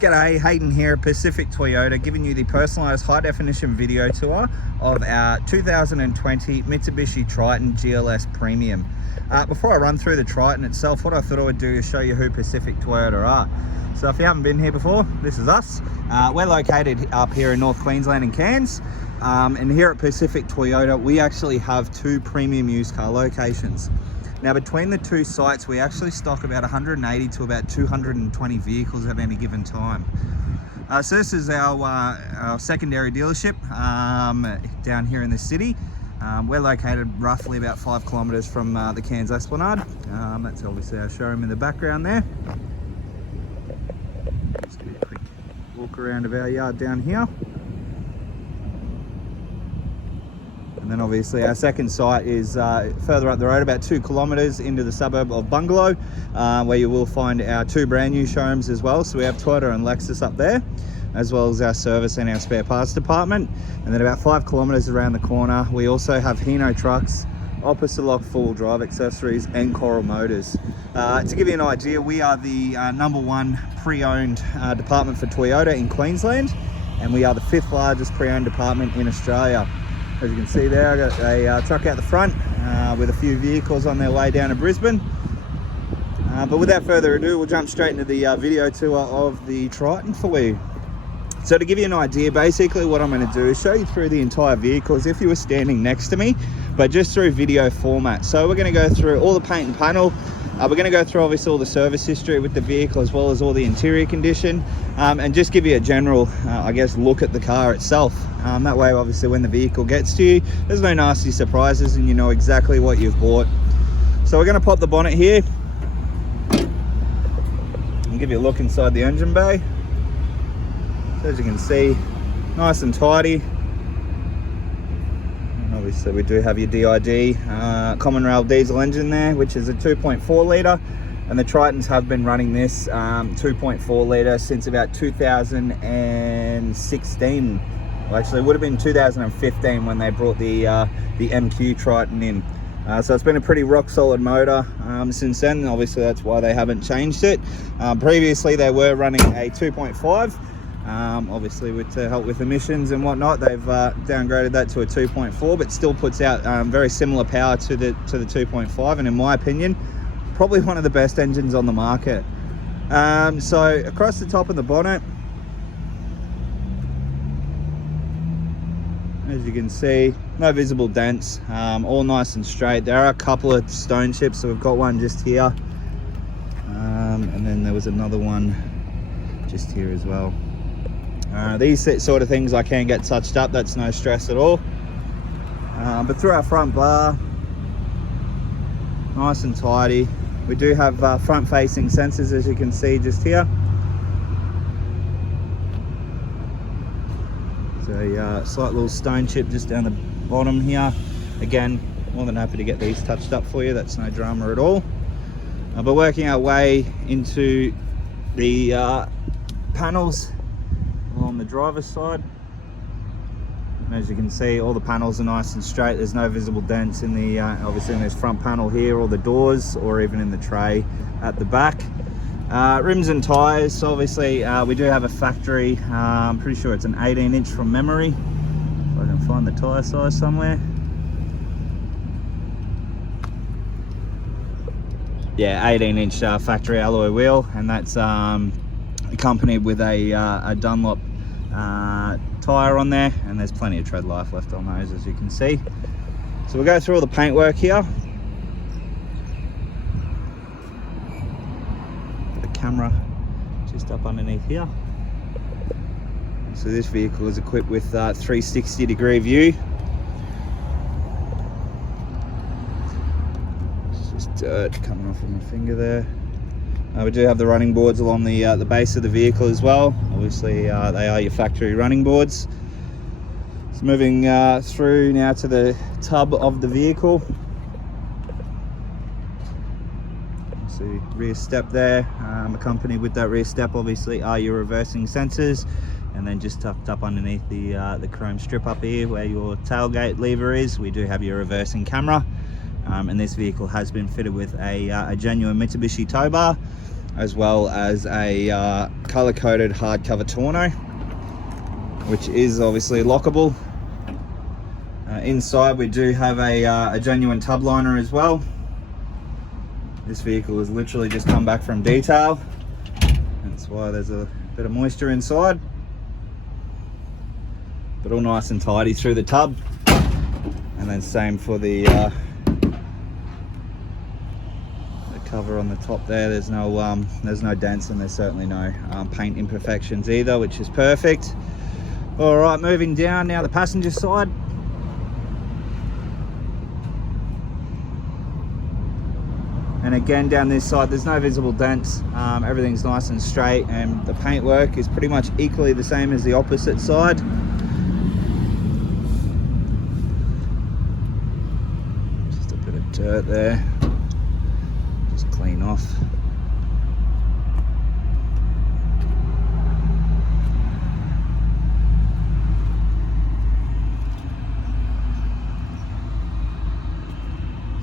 G'day, Hayden here at Pacific Toyota, giving you the personalised high-definition video tour of our 2020 Mitsubishi Triton GLS Premium. Before I run through the Triton itself, what I thought I would do is show you who Pacific Toyota are. So if you haven't been here before, this is us. We're located up here in North Queensland in Cairns. And here at Pacific Toyota, we actually have two premium used car locations. Now, between the two sites, we actually stock about 180 to about 220 vehicles at any given time. So this is our secondary dealership down here in the city. We're located roughly about 5 kilometres from the Cairns Esplanade. That's obviously our showroom in the background there. Let's do a quick walk around of our yard down here. And then obviously our second site is further up the road, about 2 kilometres into the suburb of Bungalow, where you will find our two brand new showrooms as well. So we have Toyota and Lexus up there, as well as our service and our spare parts department. And then about 5 kilometres around the corner, we also have Hino trucks, opposite lock full drive accessories, and Coral Motors. To give you an idea, we are the #1 pre-owned department for Toyota in Queensland, and we are the 5th largest pre-owned department in Australia. As you can see there, I got a truck out the front with a few vehicles on their way down to Brisbane. But without further ado, we'll jump straight into the video tour of the Triton for you. So to give you an idea, basically what I'm going to do is show you through the entire vehicle as if you were standing next to me, but just through video format. So we're going to go through all the paint and panel. We're going to go through obviously all the service history with the vehicle, as well as all the interior condition, and just give you a general, I guess, look at the car itself. That way, obviously, when the vehicle gets to you, there's no nasty surprises and you know exactly what you've bought. So we're going to pop the bonnet here and give you a look inside the engine bay. So as you can see, nice and tidy. Obviously we do have your DID common rail diesel engine there, which is a 2.4 litre, and the Tritons have been running this 2.4 litre since about 2016. Well, actually it would have been 2015 when they brought the MQ Triton in. So it's been a pretty rock solid motor since then. Obviously that's why they haven't changed it. Previously they were running a 2.5. Obviously to help with emissions and whatnot, they've downgraded that to a 2.4, but still puts out very similar power to the 2.5, and in my opinion probably one of the best engines on the market. So across the top of the bonnet, as you can see, no visible dents, all nice and straight. There are a couple of stone chips, so we've got one just here, and then there was another one just here as well. These sort of things I can get touched up, that's no stress at all. But through our front bar, nice and tidy. We do have front facing sensors, as you can see just here. So a slight little stone chip just down the bottom here. Again, more than happy to get these touched up for you, that's no drama at all. But working our way into the panels along the driver's side, and as you can see, all the panels are nice and straight. There's no visible dents in the obviously in this front panel here, or the doors, or even in the tray at the back. Rims and tires, so obviously we do have a factory, I'm pretty sure it's an 18-inch from memory, if I can find the tire size somewhere. Yeah, 18-inch factory alloy wheel, and that's accompanied with a Dunlop tyre on there, and there's plenty of tread life left on those, as you can see. So we'll go through all the paintwork here. The camera just up underneath here. So this vehicle is equipped with 360-degree view. It's just dirt coming off of my finger there. We do have the running boards along the base of the vehicle as well. Obviously they are your factory running boards. So moving through now to the tub of the vehicle. See rear step there, accompanied with that rear step obviously are your reversing sensors, and then just tucked up underneath the chrome strip up here where your tailgate lever is, we do have your reversing camera. And this vehicle has been fitted with a genuine Mitsubishi tow bar. as well as a color-coded hardcover tonneau, which is obviously lockable. Inside we do have a genuine tub liner as well. This vehicle has literally just come back from detail. That's why there's a bit of moisture inside. But all nice and tidy through the tub. And then same for the cover on the top there. There's no dents, and there's certainly no paint imperfections either, which is perfect. All right, moving down now the passenger side. And again, down this side, there's no visible dents. Everything's nice and straight, and the paintwork is pretty much equally the same as the opposite side. Just a bit of dirt there. Just clean off.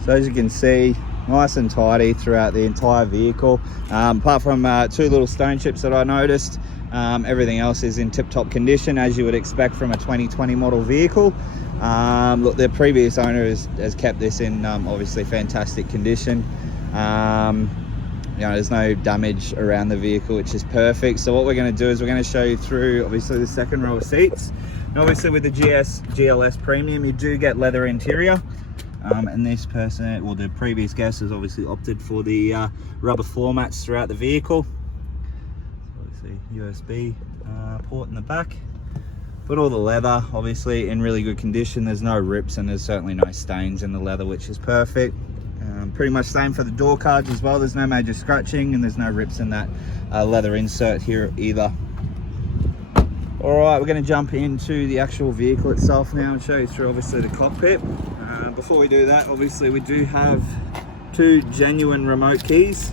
So as you can see, nice and tidy throughout the entire vehicle. Apart from two little stone chips that I noticed, everything else is in tip-top condition, as you would expect from a 2020 model vehicle. Look, the previous owner has kept this in obviously fantastic condition. You know, there's no damage around the vehicle, which is perfect. So what we're going to do is we're going to show you through obviously the second row of seats. And obviously with the GLS Premium, you do get leather interior. And this person, well, the previous guest has obviously opted for the rubber floor mats throughout the vehicle. So obviously USB port in the back. But all the leather obviously in really good condition. There's no rips and there's certainly no stains in the leather, which is perfect. Pretty much same for the door cards as well. There's no major scratching and there's no rips in that leather insert here either. All right, we're going to jump into the actual vehicle itself now and show you through obviously the cockpit. Before we do that, obviously we do have two genuine remote keys,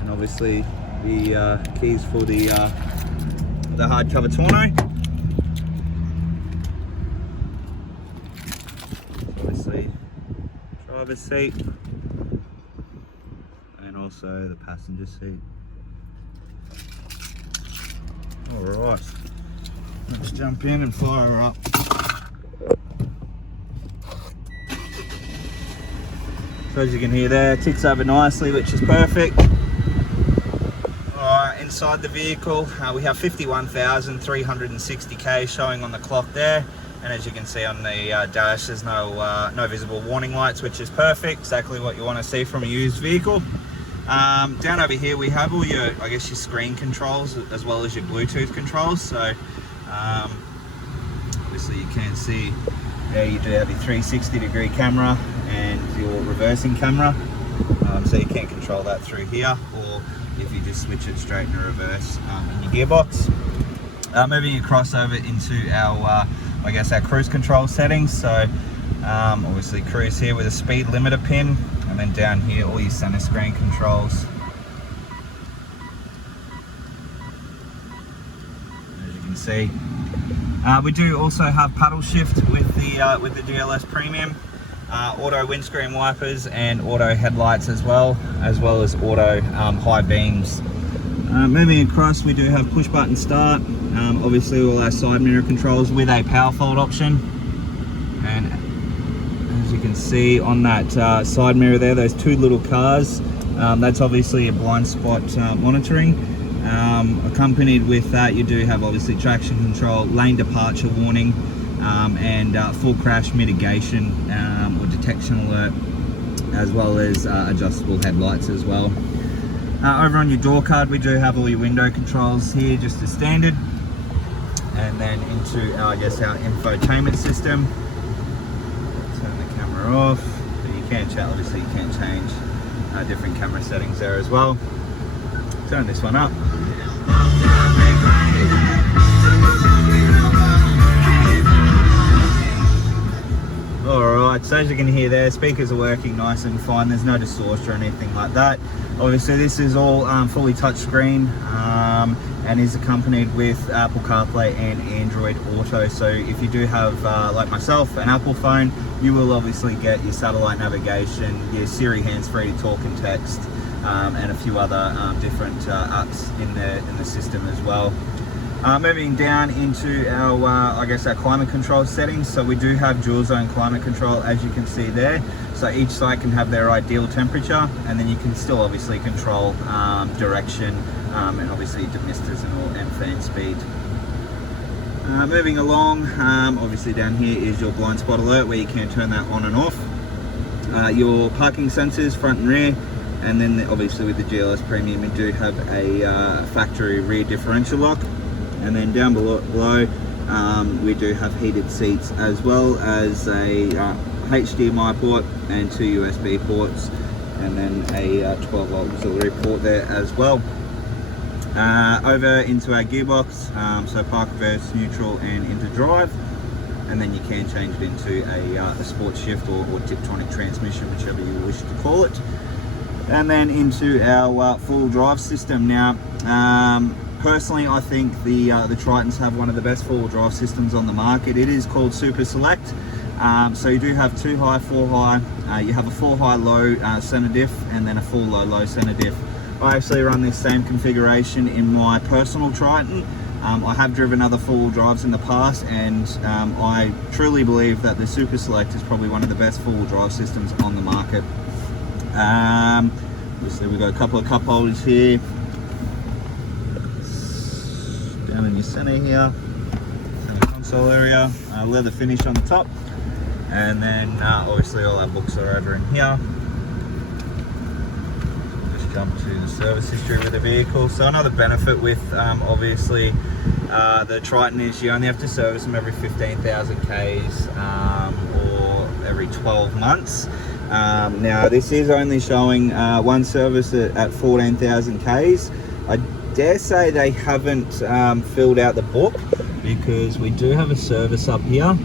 and obviously the keys for the hardcover tonneau. Obviously driver's seat and also the passenger seat. All right, let's jump in and fire her up. So as you can hear there, ticks over nicely, which is perfect. Alright, inside the vehicle, we have 51,360 K showing on the clock there. And as you can see on the dash, there's no visible warning lights, which is perfect. Exactly what you want to see from a used vehicle. Down over here, we have all your, I guess, your screen controls as well as your Bluetooth controls. So obviously you can see there you do have your 360-degree camera and your reversing camera, so you can control that through here, or if you just switch it straight in reverse in your gearbox. Moving across over into our, I guess, our cruise control settings. So obviously cruise here with a speed limiter pin, and then down here all your center screen controls. As you can see, we do also have paddle shift with the GLS Premium. Auto windscreen wipers and auto headlights as well as auto high beams. Moving across, we do have push button start, obviously all our side mirror controls with a power fold option, and as you can see on that side mirror there, those two little cars, that's obviously a blind spot monitoring. Accompanied with that, you do have obviously traction control, lane departure warning, and full crash mitigation or detection alert, as well as adjustable headlights as well. Over on your door card, we do have all your window controls here, just as standard. And then into our, I guess, our infotainment system. Turn the camera off. But you can obviously you can change different camera settings there as well. Turn this one up. Alright, so as you can hear there, speakers are working nice and fine. There's no distortion or anything like that. Obviously this is all fully touchscreen and is accompanied with Apple CarPlay and Android Auto. So if you do have, like myself, an Apple phone, you will obviously get your satellite navigation, your Siri hands-free to talk and text, and a few other different apps in the system as well. Moving down into our, I guess, our climate control settings. So we do have dual zone climate control, as you can see there. So each site can have their ideal temperature, and then you can still obviously control direction and obviously demisters and fan speed. Moving along, obviously down here is your blind spot alert, where you can turn that on and off. Your parking sensors, front and rear, and then obviously with the GLS Premium we do have a factory rear differential lock. And then down below we do have heated seats, as well as a HDMI port and 2 USB ports, and then a 12 volt auxiliary port there as well. Over into our gearbox, so park, reverse, neutral and into drive, and then you can change it into a sport shift or Tiptronic transmission, whichever you wish to call it. And then into our full drive system. Now personally, I think the Tritons have one of the best four-wheel drive systems on the market. It is called Super Select. So you do have 2 high, 4 high. You have a 4 high low center diff, and then a 4 low center diff. I actually run this same configuration in my personal Triton. I have driven other four-wheel drives in the past, and I truly believe that the Super Select is probably one of the best four-wheel drive systems on the market. Obviously we've got a couple of cup holders here. Down in your center here, and the console area, leather finish on the top, and then obviously all our books are over in here. Just jump to the service history with the vehicle. So another benefit with obviously the Triton is you only have to service them every 15,000 Ks or every 12 months. Now this is only showing one service at 14,000 Ks. I dare say they haven't filled out the book, because we do have a service up here,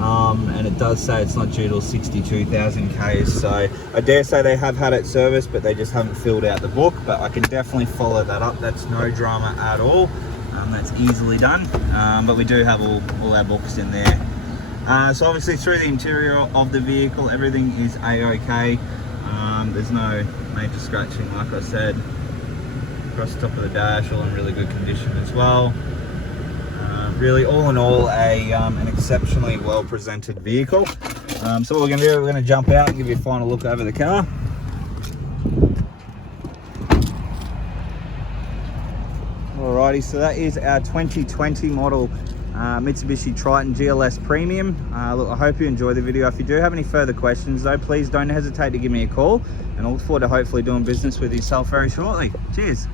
and it does say it's not due till 62,000 Ks. So I dare say they have had it serviced, but they just haven't filled out the book. But I can definitely follow that up. That's no drama at all. That's easily done. But we do have all our books in there. So obviously through the interior of the vehicle, everything is a-okay. There's no major scratching, like I said. Across the top of the dash, all in really good condition as well. Really, all in all, an exceptionally well presented vehicle. So what we're going to do, we're going to jump out and give you a final look over the car. Alrighty, so that is our 2020 model Mitsubishi Triton GLS Premium. Look, I hope you enjoyed the video. If you do have any further questions though, please don't hesitate to give me a call, and I look forward to hopefully doing business with yourself very shortly. Cheers.